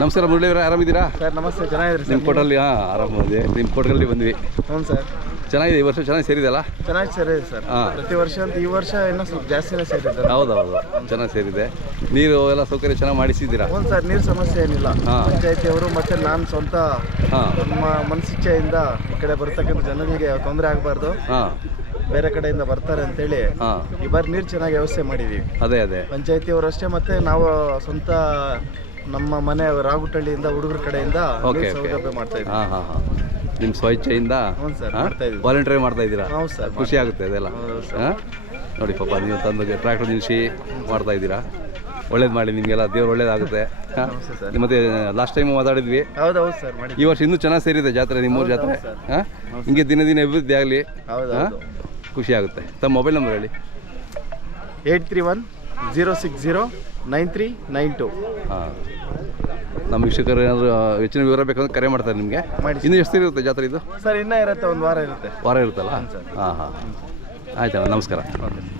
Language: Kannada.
ನಮಸ್ಕಾರ ಮುರಳಿಯವರೇ ಆರಾಮಿದ್ದೀರಾ? ಸರ್ ನಮಸ್ತೆ ಚೆನ್ನಾಗಿದ್ರಿ ನಿಮ್ಮ ಕೋಟಲ್ಲಿ ಹಾಂ ಆರಾಮಿದೆ. ನಿಮ್ಮ ಕೋಟಲ್ಲಿ ಬಂದ್ವಿ. ಹ್ಞೂ ಸರ್. ಚೆನ್ನಾಗಿದೆ ಈ ವರ್ಷ ಚೆನ್ನಾಗಿ ಸೇರಿದೆಲ್ಲ ಚೆನ್ನಾಗಿ ಸೇರಿದೆ ಸರ್. ಹಾ. ಪ್ರತಿ ವರ್ಷ ಅಂತ ಈ ವರ್ಷ ಇನ್ನೂ ಸ್ವಲ್ಪ ಜಾಸ್ತಿನೇ ಸೇರಿದೆ ಹೌದೌದು ಹೌದು ಚೆನ್ನಾಗಿ ಸೇರಿದೆ. ನೀರು ಎಲ್ಲ ಸೌಕರ್ಯ ಚೆನ್ನಾಗಿ ಮಾಡಿಸಿದ್ದೀರಾ? ಹ್ಞೂ ಸರ್ ನೀರು ಸಮಸ್ಯೆ ಏನಿಲ್ಲ. ಪಂಚಾಯತಿಯವರು ಮತ್ತು ನಾನು ಸ್ವಂತ ನಮ್ಮ ಮನಸ್ಸಿಚ್ಛೆಯಿಂದ ಈ ಕಡೆ ಬರ್ತಕ್ಕಂಥ ಜನರಿಗೆ ತೊಂದರೆ ಆಗಬಾರ್ದು. ಹಾಂ. ಬೇರೆ ಕಡೆಯಿಂದ ಬರ್ತಾರೆ ಅಂತೇಳಿ ಹಾಂ. ಈ ಬಾರಿ ನೀರು ಚೆನ್ನಾಗಿ ವ್ಯವಸ್ಥೆ ಮಾಡಿದ್ದೀವಿ. ಅದೇ ಅದೇ. ಪಂಚಾಯತಿಯವರು ಅಷ್ಟೇ ಮತ್ತು ನಾವು ಸ್ವಂತ ನಮ್ಮ ಮನೆ ರಾಗುಟಳ್ಳಿಯಿಂದ ಹುಡುಗರ ಕಡೆಯಿಂದ ಓಕೆ ಸ್ವಚ್ಛೆಯಿಂದ ಓಕೆ ಸೌಲಭ್ಯ ಮಾಡ್ತಾ ಇದ್ದೀವಿ. ಹಾಂ ಹಾಂ ಹಾಂ. ನಿಮ್ಮ ಸ್ವಇಚ್ಛೆಯಿಂದ ಹ್ಞೂ ಸರ್ ಮಾಡ್ತಾ ಇದ್ದೀವಿ. ವಾಲಂಟಿಯರ್ ಮಾಡ್ತಾ ಇದ್ದೀರಾ? ಹೌದು ಸರ್ ಖುಷಿ ಆಗುತ್ತೆ ಅದೆಲ್ಲ. ಹಾಂ? ನೋಡಿ ಪಾಪ ನೀವು ತಂದು ಟ್ರ್ಯಾಕ್ಟರ್ ನಿಲ್ಲಿಸಿ ಮಾಡ್ತಾ ಇದ್ದೀರಾ. ಒಳ್ಳೇದು ಮಾಡಿ ನಿಮಗೆಲ್ಲ ದೇವ್ರು ಒಳ್ಳೇದಾಗುತ್ತೆ. ಹಾಂ? ಮತ್ತೆ ಲಾಸ್ಟ್ ಟೈಮ್ ಮಾತಾಡಿದ್ವಿ. ಹೌದು ಹೌದು ಸರ್ ಮಾಡಿ ಈ ವರ್ಷ ಇನ್ನೂ ಚೆನ್ನಾಗಿ ಸೇರಿದೆ ಜಾತ್ರೆ ನಿಮ್ಮೂರು ಜಾತ್ರೆ. ಹಾಂ? ಹಿಂಗೆ ದಿನ ದಿನ ಅಭಿವೃದ್ಧಿ ಆಗಲಿ. ಹೌದು ಖುಷಿ ಆಗುತ್ತೆ. ತಮ್ಮ ಮೊಬೈಲ್ ನಂಬರ್ ಹೇಳಿ. Eight three one zero six zero nine three nine two. ಹಾಂ. ನಮ್ಮ ವೀಕ್ಷಕರು ಏನಾದರೂ ಹೆಚ್ಚಿನ ವಿವರ ಬೇಕಂದ್ರೆ ಕರೆ ಮಾಡ್ತಾರೆ ನಿಮಗೆ. ಮಾಡಿ ಇನ್ನೂ ಎಷ್ಟು ದಿನ ಇರುತ್ತೆ ಜಾತ್ರೆ ಇದು? ಸರ್ ಇನ್ನೂ ಇರುತ್ತೆ ಒಂದು ವಾರ ಇರುತ್ತೆ. ವಾರ ಇರುತ್ತಲ್ಲ? ಹಾಂ ಹಾಂ. ಆಯ್ತಣ್ಣ ನಮಸ್ಕಾರ. ಓಕೆ.